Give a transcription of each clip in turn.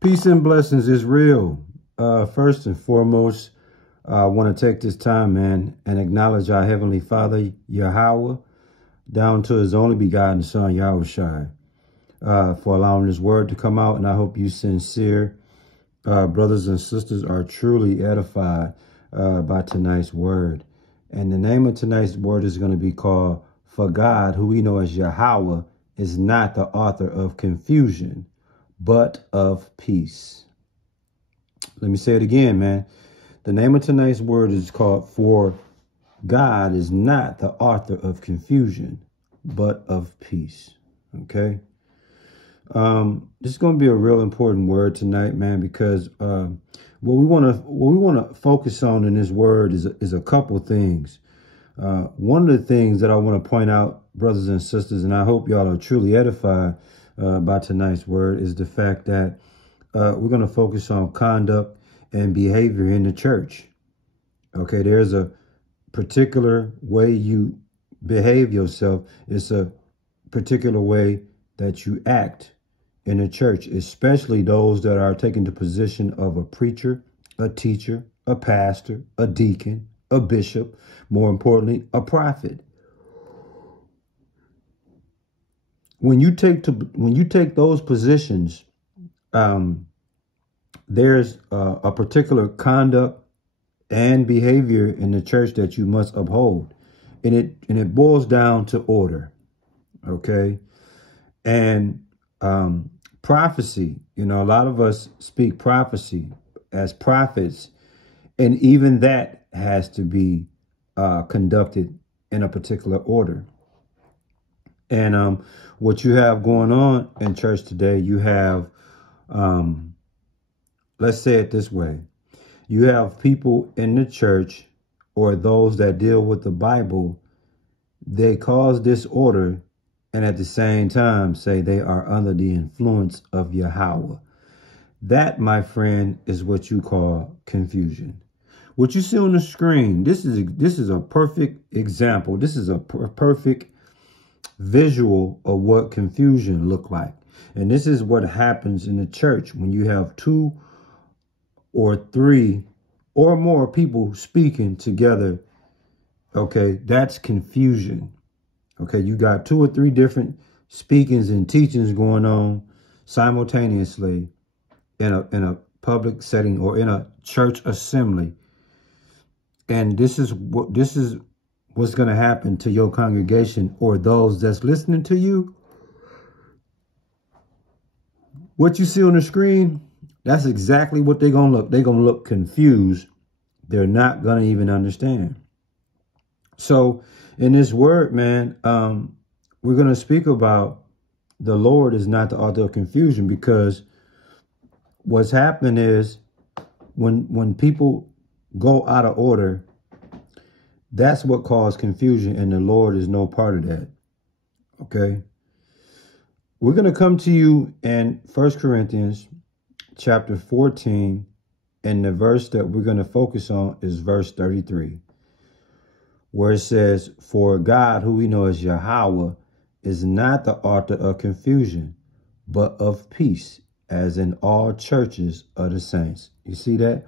Peace and blessings is real. First and foremost, I want to take this time, man, and acknowledge our Heavenly Father, Yahweh, down to his only begotten Son, Yahushai, for allowing this word to come out. And I hope you sincere brothers and sisters are truly edified by tonight's word. And the name of tonight's word is going to be called, For God, who we know as Yahweh, is not the author of confusion, but of peace. Let me say it again, man. The name of tonight's word is called, For God is not the author of confusion, but of peace. Okay? This is going to be a real important word tonight, man, because what we want to focus on in this word is a couple things. One of the things that I want to point out, brothers and sisters, and I hope y'all are truly edified by tonight's word, is the fact that we're going to focus on conduct and behavior in the church. Okay, there's a particular way you behave yourself. It's a particular way that you act in the church, especially those that are taking the position of a preacher, a teacher, a pastor, a deacon, a bishop, more importantly, a prophet. When you take those positions, there's a particular conduct and behavior in the church that you must uphold, and it boils down to order. Okay, and prophecy. You know, a lot of us speak prophecy as prophets, and even that has to be conducted in a particular order. And what you have going on in church today, you have, let's say it this way. You have people in the church, or those that deal with the Bible, they cause disorder and at the same time say they are under the influence of Yahweh. That, my friend, is what you call confusion. What you see on the screen, this is a perfect example. This is a perfect visual of what confusion look like. And this is what happens in the church when you have 2 or 3 or more people speaking together. Okay, that's confusion. Okay, you got 2 or 3 different speakings and teachings going on simultaneously in a public setting or in a church assembly. And this is what's going to happen to your congregation or those that's listening to you. What you see on the screen, that's exactly what they're going to look. They're going to look confused. They're not going to even understand. So in this word, man, we're going to speak about the Lord is not the author of confusion, because what's happening is when people go out of order, that's what caused confusion, and the Lord is no part of that. Okay? We're going to come to you in 1 Corinthians chapter 14, and the verse that we're going to focus on is verse 33, where it says, For God, who we know as Yahweh, is not the author of confusion, but of peace, as in all churches of the saints. You see that?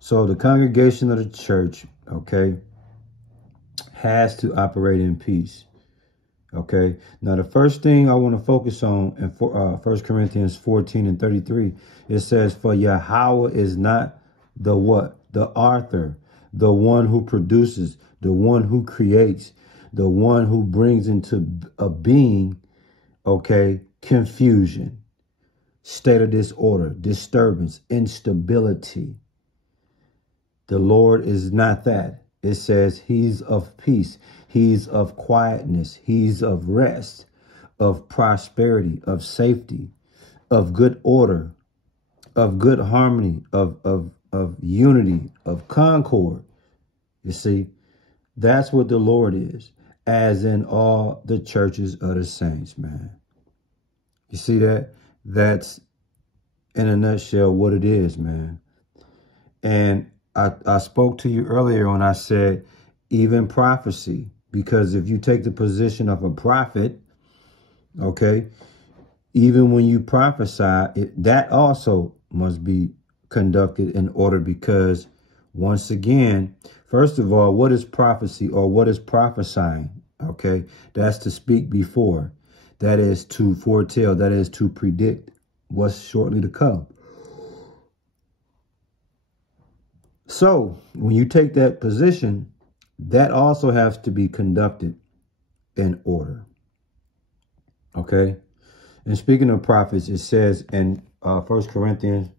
So the congregation of the church, okay, has to operate in peace. Okay. Now, the first thing I want to focus on in 1 Corinthians 14 and 33, it says, For Yahweh is not the what? The author, the one who produces, the one who creates, the one who brings into a being, okay, confusion, state of disorder, disturbance, instability. The Lord is not that. It says he's of peace. He's of quietness. He's of rest, of prosperity, of safety, of good order, of good harmony, of unity, of concord. You see, that's what the Lord is, as in all the churches of the saints, man. You see that? That's in a nutshell what it is, man. And I spoke to you earlier when I said even prophecy, because if you take the position of a prophet, okay, Even when you prophesy, that also must be conducted in order, because once again, first of all, what is prophecy, or what is prophesying? Okay, that's to speak before. That is to foretell. That is to predict what's shortly to come. So when you take that position, that also has to be conducted in order. Okay. And speaking of prophets, it says in 1 Corinthians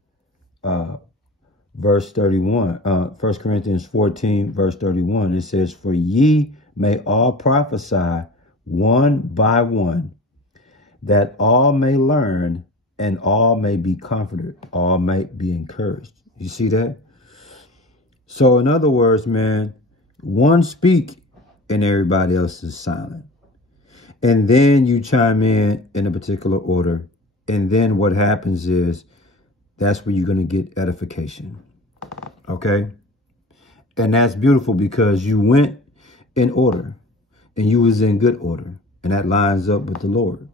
verse 31, 1 Corinthians 14, verse 31, it says, for ye may all prophesy one by one, that all may learn and all may be comforted, all might be encouraged. You see that? So in other words, man, one speak and everybody else is silent. And then you chime in a particular order. And then what happens is that's where you're going to get edification. Okay? And that's beautiful, because you went in order and you was in good order. And that lines up with the Lord.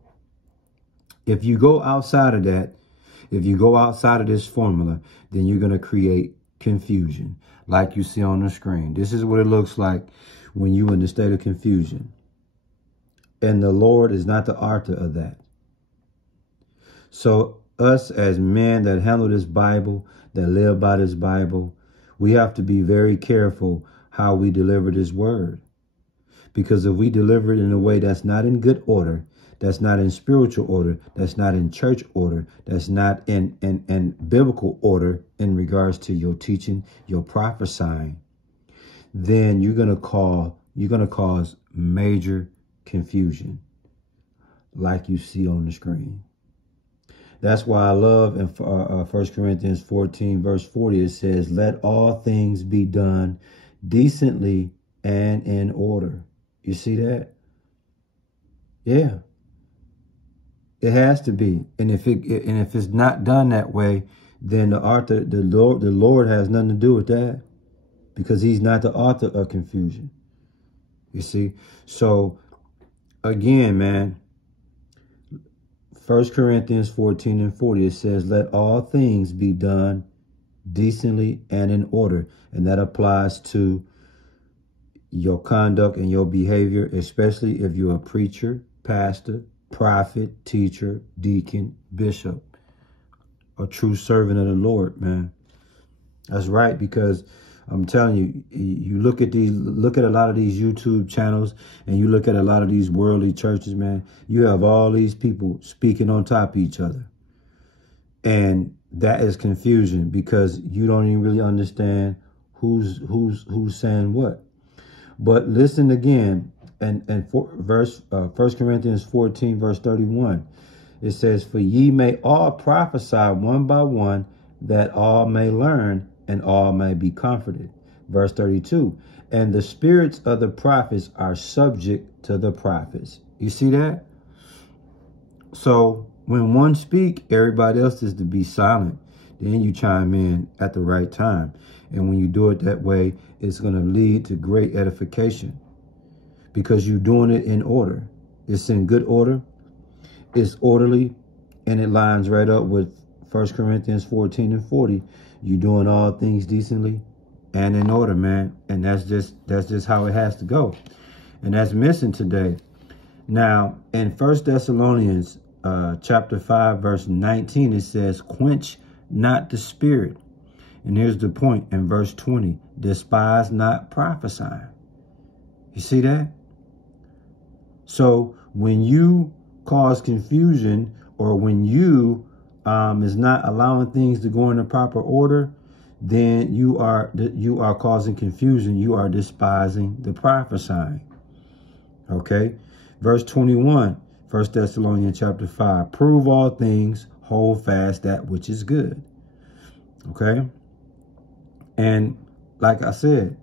If you go outside of that, if you go outside of this formula, then you're going to create confusion, like you see on the screen. This is what it looks like when you're in the state of confusion. And the Lord is not the author of that. So us as men that handle this Bible, that live by this Bible, we have to be very careful how we deliver this word. Because if we deliver it in a way that's not in good order, that's not in spiritual order, that's not in church order, that's not in biblical order in regards to your teaching, your prophesying, then you're gonna cause major confusion, like you see on the screen. That's why I love in 1 Corinthians 14, verse 40, it says, let all things be done decently and in order. You see that? Yeah. It has to be. And if it's not done that way, then the Lord has nothing to do with that, because he's not the author of confusion. You see? So again, man, 1 Corinthians 14 and 40, it says, let all things be done decently and in order. And that applies to your conduct and your behavior, especially if you're a preacher, pastor, prophet, teacher, deacon, bishop, a true servant of the Lord, man. That's right, because I'm telling you, you look at a lot of these YouTube channels, and you look at a lot of these worldly churches, man. You have all these people speaking on top of each other. And that is confusion, because you don't even really understand who's saying what. But listen again, and 1 Corinthians 14, verse 31, it says, for ye may all prophesy one by one, that all may learn and all may be comforted. Verse 32, and the spirits of the prophets are subject to the prophets. You see that? So when one speak, everybody else is to be silent. Then you chime in at the right time. And when you do it that way, it's going to lead to great edification, because you're doing it in order. It's in good order. It's orderly, and it lines right up with 1 Corinthians 14 and 40. You're doing all things decently and in order, man. And that's just how it has to go. And that's missing today. Now, in 1 Thessalonians chapter 5, verse 19, it says, quench not the spirit. And here's the point in verse 20, despise not prophesying. You see that? So when you cause confusion, or when you is not allowing things to go in the proper order, then you are causing confusion. You are despising the prophesying. Okay. Verse 21, 1 Thessalonians chapter 5, prove all things, hold fast that which is good. Okay. And like I said,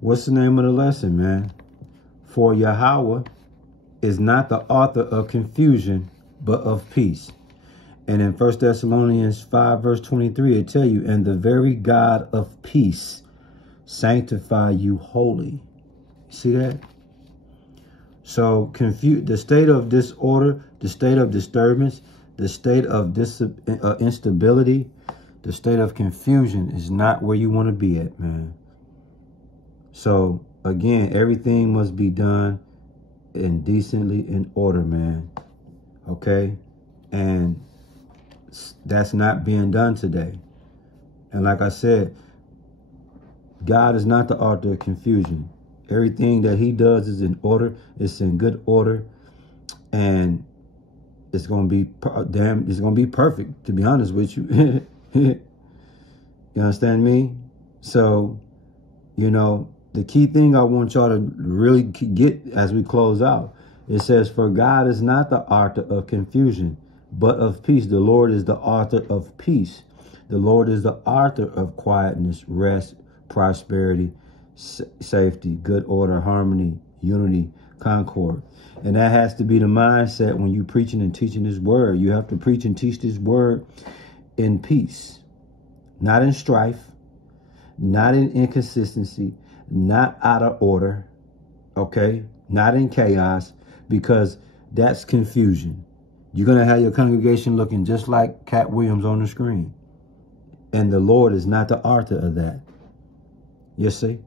what's the name of the lesson, man? For Yahweh is not the author of confusion, but of peace. And in 1 Thessalonians 5, verse 23, it tell you, and the very God of peace sanctify you wholly. See that? So the state of disorder, the state of disturbance, The state of instability, the state of confusion is not where you want to be at, man. So, again, everything must be done decently in order, man. Okay? And that's not being done today. And like I said, God is not the author of confusion. Everything that he does is in order. It's in good order. And it's going to be it's going to be perfect, to be honest with you. You understand me? So, you know, the key thing I want y'all to really get as we close out, it says, for God is not the author of confusion, but of peace. The Lord is the author of peace. The Lord is the author of quietness, rest, prosperity, safety, good order, harmony, unity, concord. And that has to be the mindset when you're preaching and teaching this word. You have to preach and teach this word in peace, not in strife, not in inconsistency, not out of order, okay? Not in chaos, because that's confusion. You're going to have your congregation looking just like Cat Williams on the screen. And the Lord is not the author of that. You see?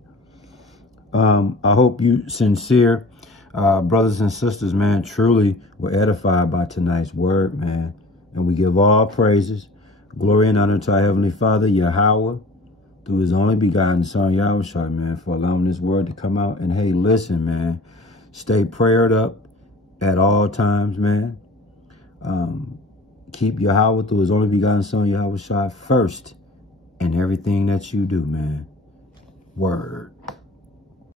I hope you sincere brothers and sisters, man, truly were edified by tonight's word, man. And we give all praises, glory and honor to our Heavenly Father, Yahweh, through his only begotten Son, Yahweh, man, for allowing this word to come out. And hey, listen, man, stay prayed up at all times, man. Keep Yahweh through his only begotten Son, Yahweh, first in everything that you do, man. Word.